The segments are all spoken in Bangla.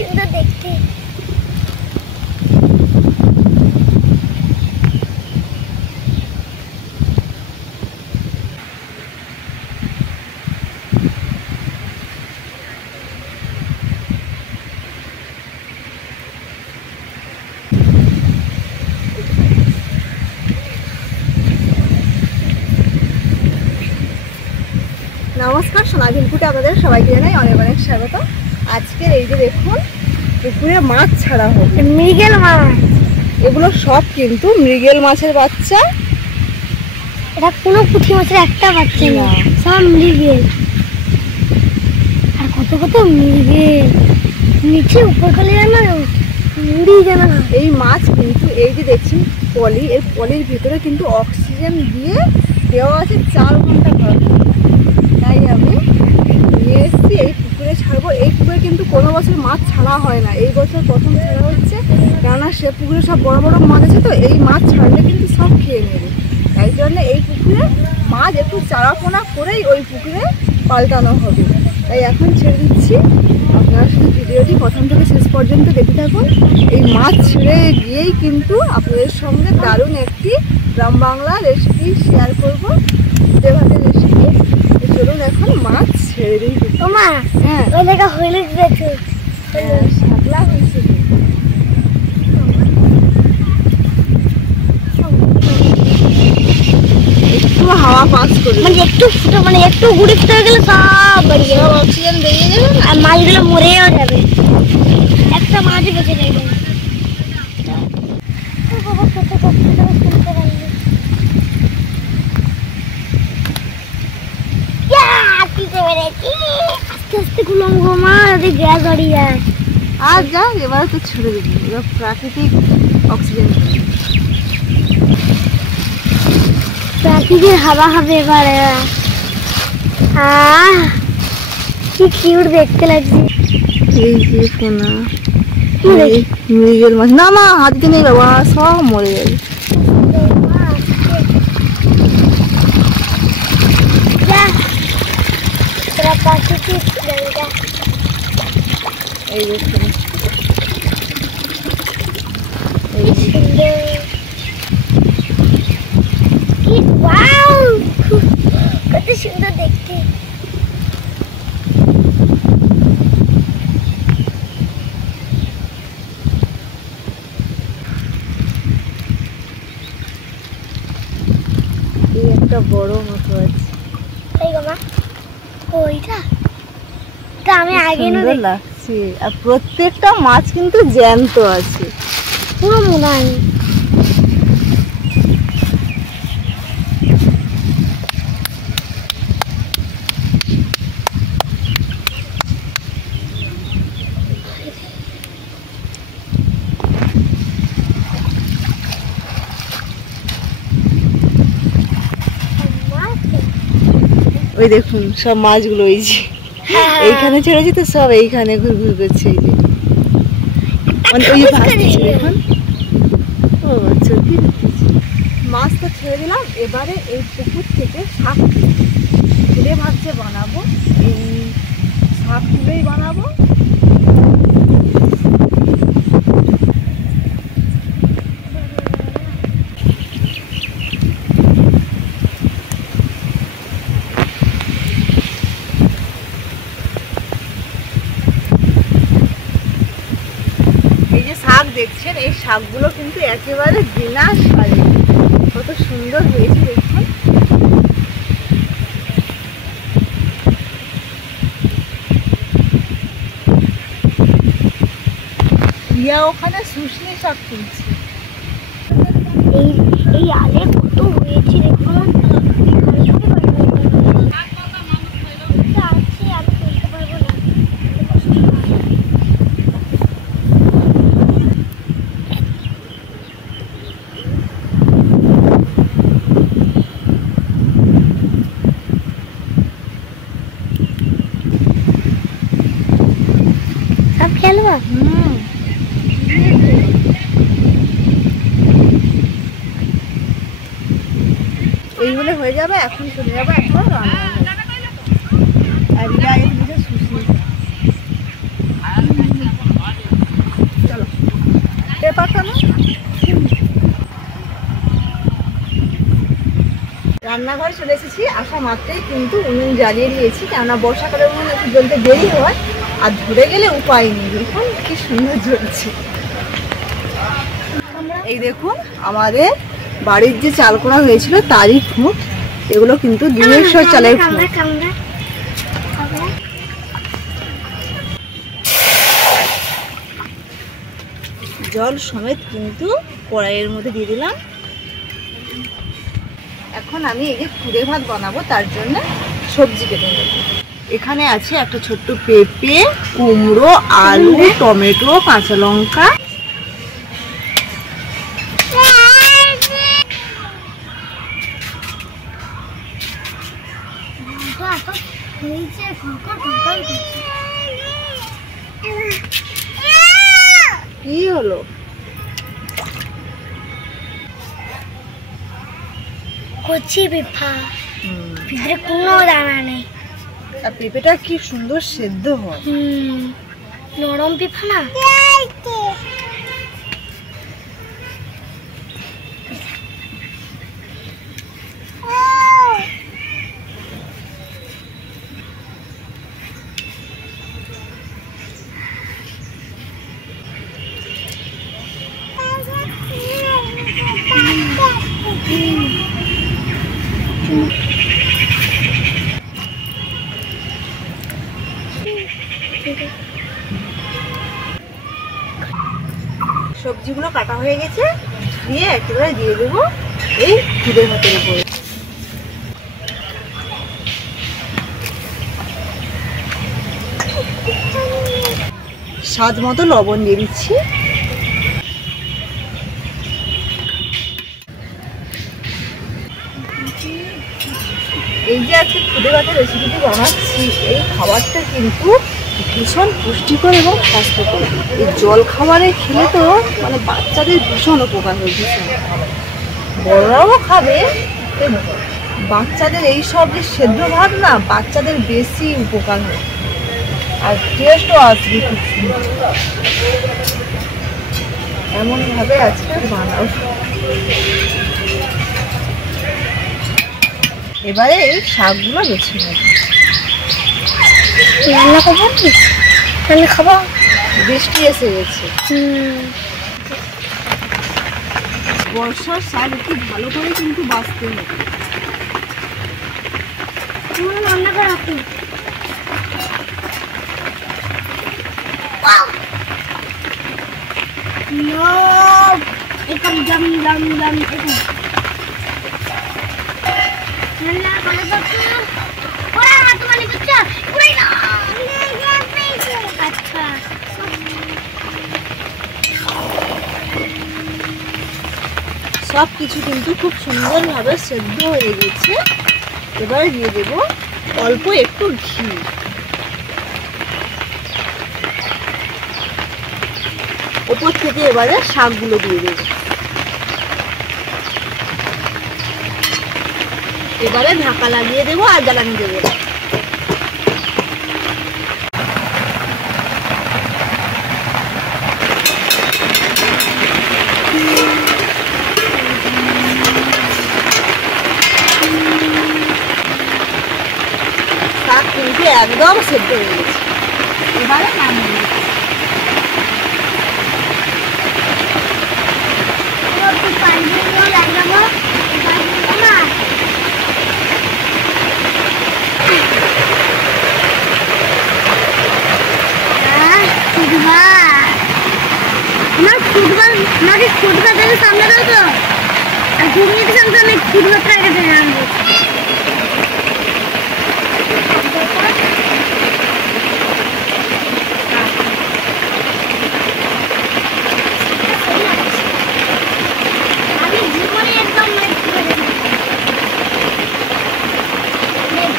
সুন্দর দেখতে। নমস্কার, সোনাঝুরি ফুটে আপনাদের সবাইকে জানাই অনেক অনেক স্বাগত। আজকে এই যে দেখুন, পুকুরে মাছ ছাড়া হবে, মৃগেল মাছ। এগুলো সব কিন্তু মৃগেল মাছের বাচ্চা। এটা কোনো পুঁটি মাছের একটা বাচ্চা না, সব মৃগেল। আর কত কত মৃগেল নিচে উপর কালে জানা মুড়ি জানা। এই মাছ কিন্তু এই যে দেখছেন পলি, এর পলির ভিতরে কিন্তু অক্সিজেন দিয়ে দেওয়া আছে 4 ঘন্টা ধরে। তাই আমি নিয়ে এসেছি এই পুকুরে ছাড়বো। এই পুকুরে কিন্তু কোনো বছর মাছ ছাড়া হয় না, এই বছর প্রথম ছাড়া হচ্ছে। কেননা সে পুকুরে সব বড় বড় মাছ আছে, তো এই মাছ ছাড়লে কিন্তু সব খেয়ে নেবে। তাই জন্য এই পুকুরে মাছ একটু চারাপোনা করেই ওই পুকুরে পাল্টানো হবে। তাই এখন ছেড়ে দিচ্ছি, আপনারা শুধু ভিডিওটি প্রথম থেকে শেষ পর্যন্ত দেখতে থাকুন। এই মাছ ছেড়ে গিয়েই কিন্তু আপনাদের সঙ্গে দারুণ একটি গ্রাম বাংলা রেসিপি শেয়ার করবো, খুদে ভাতের রেসিপি। চলুন এখন মাছ ছেড়ে দিই। ওমা, হ্যাঁ, ওই দেখা হইলে গেছে, শাপলা হয়েছে। একটু হাওয়া পাস করে মানে একটু ফুটো, মানে একটু ঘুরে ফুটে গেলে সব বেরিয়ে সব অক্সিজেন বেরিয়ে যাবে আর মাছগুলো মরেও যাবে, একটা মাছ বেঁচে যাবে। আস্তে আস্তে গুলাম গো মা, ওদের গ্যাস ধরিয়ে যায়। আর যা, এবার তো ছেড়ে দেবো, এবার প্রাকৃতিক অক্সিজেন, প্রাকৃতিক হাওয়া হবে এবারে। কি কিউট দেখতে লাগছে। এই যে পোনা মৃগেল মাছ। না মা, হাতে নেই বাবা, সব মরে যাবে। প্রাকৃতিক এই দেখুন, কত সুন্দর দেখতে। এই একটা বড় মতো আছে। তাই গো মা, ওইটা আমি আগে সুন্দর লাগছে। আর প্রত্যেকটা মাছ কিন্তু জ্যান্ত আছে, পুরো মনে হয়। ওই দেখুন সব মাছগুলো, এই যে এইখানে ছেড়েছি তো সব এইখানে ঘুরঘুর করছে। এই যে মানে ওই ভাসছে এখন। ও আচ্ছা, কি মাছ তো ছেড়ে দিলাম। এবারে এই পুকুর থেকে শাক তুলে ভাবছে বানাবো, এই শাক তুলেই বানাবো। শাক দেখছেন, এই শাকগুলো কিন্তু একেবারে বিনা সারে কত সুন্দর হয়েছে দেখুন। রিয়া ওখানে শুশনি শাক তুলছে। এই আগে কত হয়েছে দেখুন। খেলবা এই হলে হয়ে যাবে। এখন চলে যাবো এখন রান্না। আর রিয়া এদিকে শুশনি রান্নাঘরে চলে এসেছি, আসা মাত্রই কিন্তু উনুন জ্বালিয়ে দিয়েছি, কেননা বর্ষাকালের উনুন একটু জ্বলতে দেরি হয়, আর ধরে গেলে উপায় নেই। দেখুন কি সুন্দর জ্বলছে। এই দেখুন আমাদের বাড়ির যে চাল করা হয়েছিল তারই ফুট, এগুলো কিন্তু 200 চালের ফুট। জল সমেত কিন্তু কড়াইয়ের মধ্যে দিয়ে দিলাম। এখন আমি এই যে খুদে ভাত বানাবো, তার জন্য সবজি কেটে নেব। এখানে আছে একটা ছোট্ট পেঁপে, কুমড়ো, আলু, টমেটো, কাঁচা লঙ্কা। কি হলো? কচি পিঠা, ভিতরে কোনো দানা নেই। আর পেঁপেটা কি সুন্দর সেদ্ধ হয়। নরম পিঠা না। সবজিগুলো কাটা হয়ে গেছে, দিয়ে একেবারে দিয়ে দেবো এই খুদের ভাতের উপরে। স্বাদ মতো লবণ দিয়ে দিচ্ছি। এই যে আজকে খুদে ভাতের রেসিপিটি বানাচ্ছি, এই খাবারটা কিন্তু ভীষণ পুষ্টিকর এবং স্বাস্থ্যকর। এই জল খাবারে খেলে তো মানে বাচ্চাদের ভীষণ উপকার হয়, ভীষণ। বড়রাও খাবে, বাচ্চাদের এই সব যে সেদ্ধ ভাত না, বাচ্চাদের বেশি উপকার হয়, আর টেস্টও আসবে খুব সুন্দর। এমনভাবে আজকে বানাবো। এবারে এই শাকগুলো বেছে নেব। রান্না করবো কি? রান্না খাবো। বৃষ্টি এসে গেছে, বর্ষার শাক একটু ভালো করে কিন্তু বাঁচতে হবে। রান্না করে আপনি একদম দম দম দম। রান্না করে বাচ্চা ওরা হাত মানে বাচ্চা পুরাই না। আচ্ছা সব কিছু কিন্তু খুব সুন্দরভাবে সেদ্ধ হয়ে গেছে। এবারে দিয়ে দেবো অল্প একটু ঘি। ওপর থেকে এবারে শাকগুলো দিয়ে দেবো। এবারে ঢাকা লাগিয়ে দেবো আর জ্বালানি দেবো। শাক কিন্তু একদম সেদ্ধ হয়ে গেছে, এবারে নামিয়ে দেবো। আমাকে ফুটবল দেখে সামনে দাও তো, আর ঘুমিয়ে দিলাম তো আমি ফুটবলটা রেখে আনবো। আমি জীবনে একদম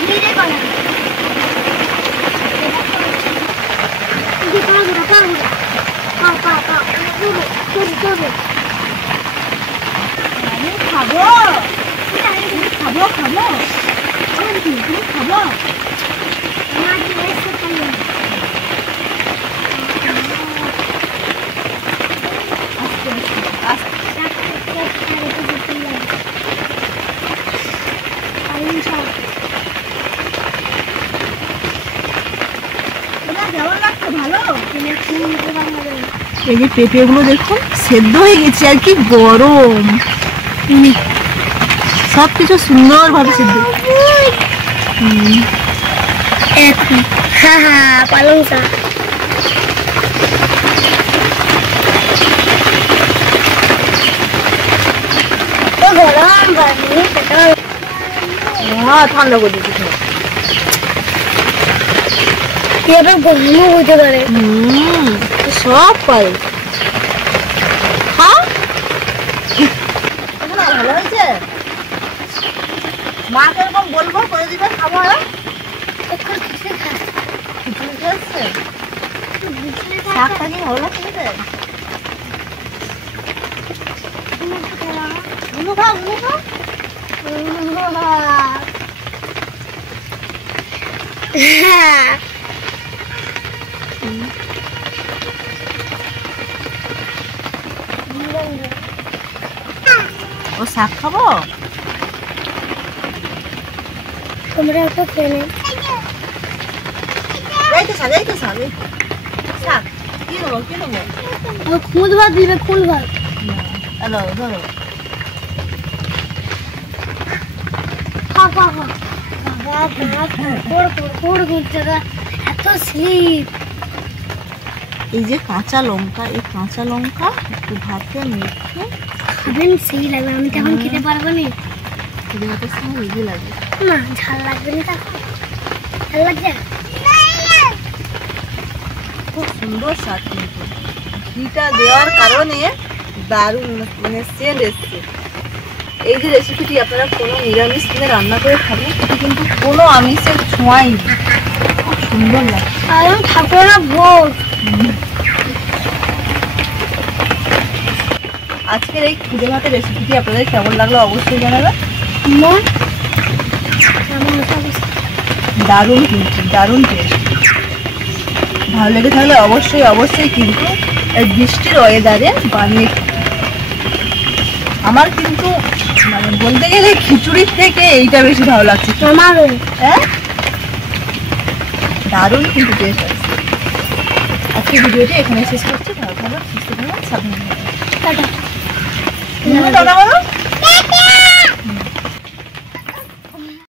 ধীরে করা খাবো খাবো খাবো খাবো। ভালো। তেলের খুব মুখে বানাবে। এই যে পেঁপেগুলো দেখুন সেদ্ধ হয়ে গেছে আর কি গরম, সব কিছু সুন্দরভাবে সেদ্ধ। হ্যাঁ হ্যাঁ পালং শাক গরম পানি হ্যাঁ ঠান্ডা করে দিচ্ছি। এবার গরমও হতে পারে। সব পারে। হ্যাঁ ভালো হয়েছে। মাকে এরকম বলবো করে দিবে, খাবো। শাকটা কি ভালো লাগছে খেতে? গুলো খাও, গুলো খাও। ও শাক খাবো। তোমরা একটু খেয়ে নে। এইতো শাক, এইতো শাক, এইতো শাক। কি নেবো, কি নেবো? খুদ ভাত দিবে, খুদ ভাত। হ্যালো, ধরো। খা খা খা। এত শীত। এই যে কাঁচা লঙ্কা, এই কাঁচা লঙ্কা একটু ভাতে মেখে খাবেন, সেই লাগবে। আমি তো এখন খেতে পারবো না। খেতে ভাতের সঙ্গে ইজি লাগে। না ঝাল লাগবে না, তখন ঝাল লাগছে। খুব সুন্দর স্বাদ কিন্তু ঘিটা দেওয়ার কারণে দারুণ মানে সেন্ট এসছে। এই যে রেসিপিটি আপনারা কোনো নিরামিষ দিনে রান্না করে খাবেন, এটি কিন্তু কোনো আমিষের ছোঁয়াই নেই। খুব সুন্দর লাগে। কারণ ঠাকুরের ভোগ। আজকের এই খুদে ভাতের রেসিপিটি আপনাদের কেমন লাগলো অবশ্যই জানাবেন। দারুণ কিন্তু দারুণ টেস্ট। ভালো লেগে থাকলে অবশ্যই অবশ্যই কিন্তু এই বৃষ্টির ওয়েদারে বানিয়ে আমার কিন্তু মানে বলতে গেলে খিচুড়ির থেকে এইটা বেশি ভালো লাগছে। আমারও। হ্যাঁ দারুণ কিন্তু টেস্ট আছে। আজকে ভিডিওটি এখানে শেষ করছি। ভালো থাকবেন, সুস্থ থাকবেন, সাবধানে থাকবেন। টাটা। টাটা বলো।